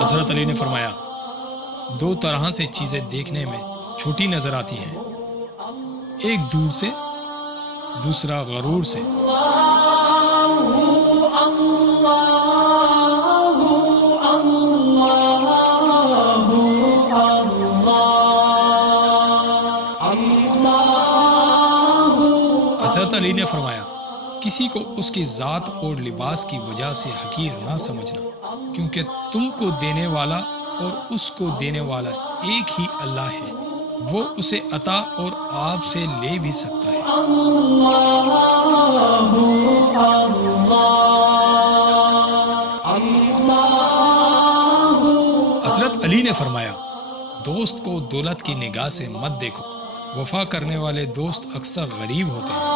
حضرت علی نے فرمایا، دو طرح سے چیزیں دیکھنے میں چھوٹی نظر آتی ہیں، ایک دور سے، دوسرا غرور سے۔ حضرت علی نے فرمایا، کسی کو اس کی ذات اور لباس کی وجہ سے حقیر نہ سمجھنا، کیونکہ تم کو دینے والا اور اس کو دینے والا ایک ہی اللہ ہے، وہ اسے عطا اور آپ سے لے بھی سکتا ہے۔ حضرت علی نے فرمایا، دوست کو دولت کی نگاہ سے مت دیکھو، وفا کرنے والے دوست اکثر غریب ہوتے ہیں۔